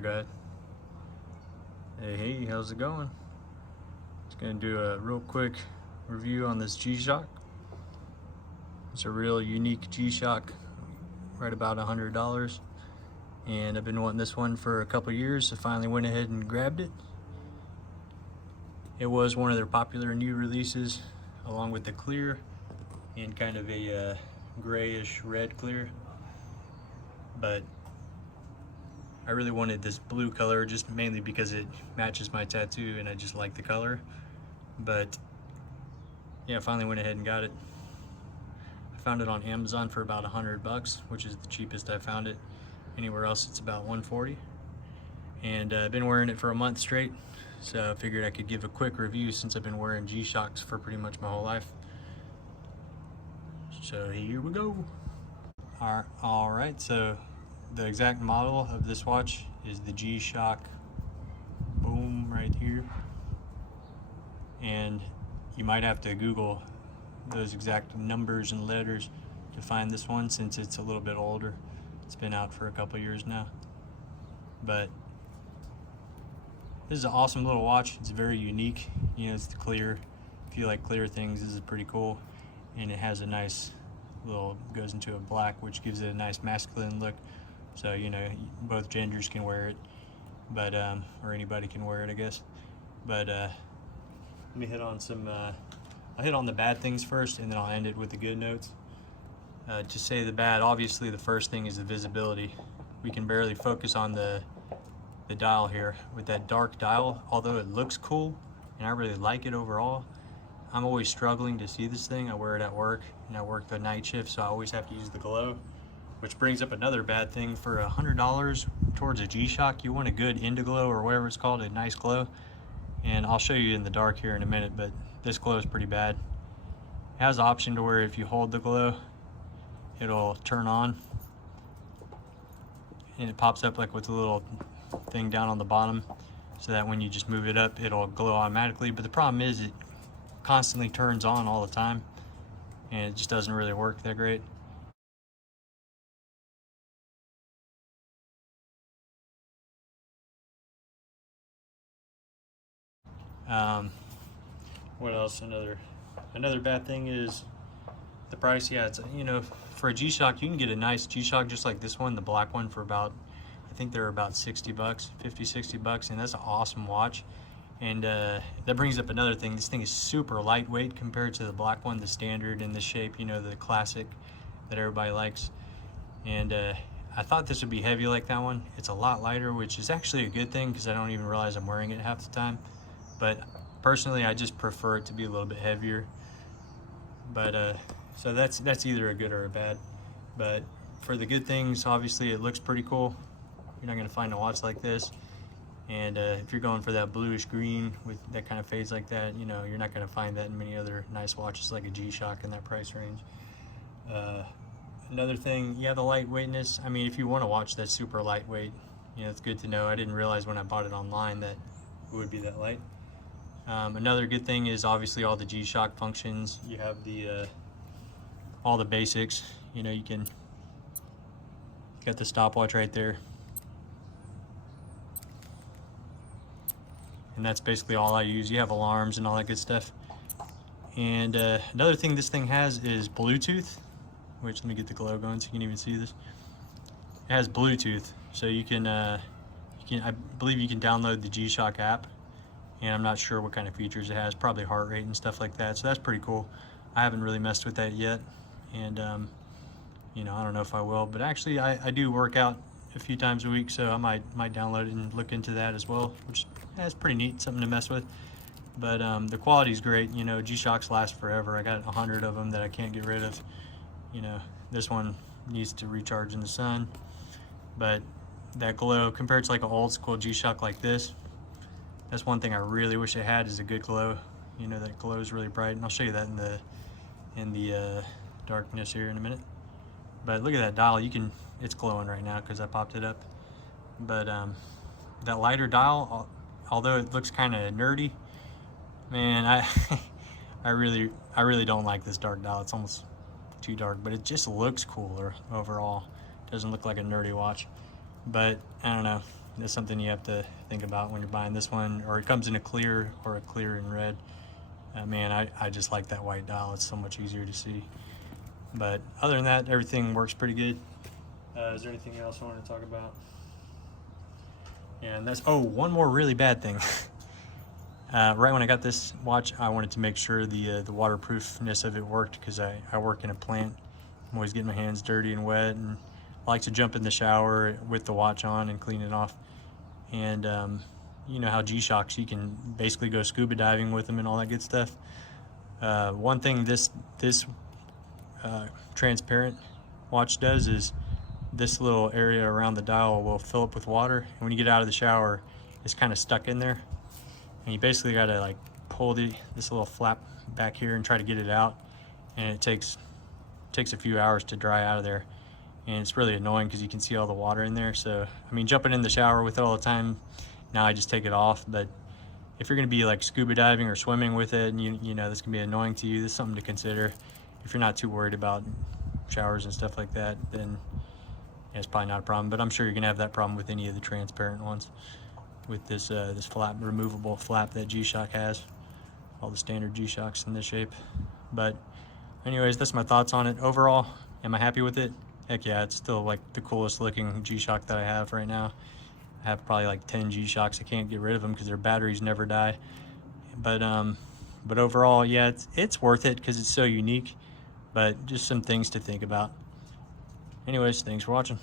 Go ahead. Hey, how's it going? Just gonna do a real quick review on this G-Shock. It's a real unique G-Shock, right about $100. And I've been wanting this one for a couple years. I finally went ahead and grabbed it. It was one of their popular new releases, along with the clear and kind of a grayish red clear. But I really wanted this blue color just mainly because it matches my tattoo and I just like the color. But yeah, I finally went ahead and got it. I found it on Amazon for about $100, which is the cheapest I found it. Anywhere else it's about $140. And I've been wearing it for a month straight, so I figured I could give a quick review since I've been wearing G-Shocks for pretty much my whole life. So here we go. All right, so the exact model of this watch is the G-Shock Boom right here. And you might have to Google those exact numbers and letters to find this one since it's a little bit older. It's been out for a couple years now. But this is an awesome little watch. It's very unique. You know, it's the clear. If you like clear things, this is pretty cool. And it has a nice little, goes into a black, which gives it a nice masculine look. So, you know, both genders can wear it, but, or anybody can wear it, I guess. But let me hit on some, I'll hit on the bad things first, and then I'll end it with the good notes. To say the bad, obviously the first thing is the visibility. We can barely focus on the dial here with that dark dial. Although it looks cool and I really like it overall, I'm always struggling to see this thing. I wear it at work and I work the night shift, so I always have to use the glow, which brings up another bad thing. For $100 towards a G-Shock, you want a good Indiglow or whatever it's called, a nice glow. And I'll show you in the dark here in a minute, but this glow is pretty bad. It has the option to where if you hold the glow, it'll turn on and it pops up like with a little thing down on the bottom, so that when you just move it up, it'll glow automatically. But the problem is it constantly turns on all the time and it just doesn't really work that great. What else? Another bad thing is the price. Yeah, it's, you know, for a G-Shock, you can get a nice G-Shock just like this one, the black one, for about, I think they're about $60, $50-$60, and that's an awesome watch. And that brings up another thing. This thing is super lightweight compared to the black one, the standard in the shape, you know, the classic that everybody likes. And I thought this would be heavy like that one. It's a lot lighter, which is actually a good thing because I don't even realize I'm wearing it half the time. But personally, I just prefer it to be a little bit heavier. But so that's either a good or a bad. But for the good things, obviously it looks pretty cool. You're not gonna find a watch like this. And if you're going for that bluish green with that kind of fades like that, you know, you're not gonna find that in many other nice watches like a G-Shock in that price range. Another thing, yeah, the lightweightness. I mean, if you want to watch that's super lightweight, you know, it's good to know. I didn't realize when I bought it online that it would be that light. Another good thing is obviously all the G-Shock functions. You have the all the basics. You know, you got the stopwatch right there, and that's basically all I use. You have alarms and all that good stuff. And another thing this thing has is Bluetooth, which, let me get the glow going so you can even see this. It has Bluetooth, so you can I believe you can download the G-Shock app, and I'm not sure what kind of features it has, probably heart rate and stuff like that, so that's pretty cool. I haven't really messed with that yet, and you know, I don't know if I will, but actually I do work out a few times a week, so I might download it and look into that as well, which is pretty neat, something to mess with. But the quality is great. You know, G-Shocks last forever. I got 100 of them that I can't get rid of. You know, this one needs to recharge in the sun, but that glow compared to like an old school G-Shock like this, that's one thing I really wish I had, is a good glow. You know, that glow is really bright, and I'll show you that in the darkness here in a minute. But look at that dial. It's glowing right now because I popped it up. But that lighter dial, although it looks kind of nerdy, man, I really don't like this dark dial. It's almost too dark, but it just looks cooler overall. It doesn't look like a nerdy watch. But I don't know, That's something you have to think about when you're buying this one, or it comes in a clear or a clear and red. Man, I just like that white dial. It's so much easier to see. But other than that, everything works pretty good. Is there anything else I want to talk about? And that's, oh, one more really bad thing. Right when I got this watch, I wanted to make sure the waterproofness of it worked, because I work in a plant. I'm always getting my hands dirty and wet, and I like to jump in the shower with the watch on and clean it off. And you know how G-Shocks, you can basically go scuba diving with them and all that good stuff. One thing this transparent watch does is this little area around the dial will fill up with water, and when you get out of the shower, it's kind of stuck in there, and you basically got to like pull this little flap back here and try to get it out, and it takes a few hours to dry out of there, and it's really annoying because you can see all the water in there. So I mean, jumping in the shower with it all the time, now I just take it off. But if you're going to be like scuba diving or swimming with it, and you know this can be annoying to you, this is something to consider. If you're not too worried about showers and stuff like that, then yeah, it's probably not a problem. But I'm sure you're gonna have that problem with any of the transparent ones, with this this flap, removable flap that G-Shock has. All the standard G-Shocks in this shape. But anyways, that's my thoughts on it. Overall, am I happy with it? Heck yeah, it's still like the coolest looking G-Shock that I have right now. I have probably like 10 G-Shocks. I can't get rid of them because their batteries never die. But overall, yeah, it's worth it because it's so unique. But just some things to think about. Anyways, thanks for watching.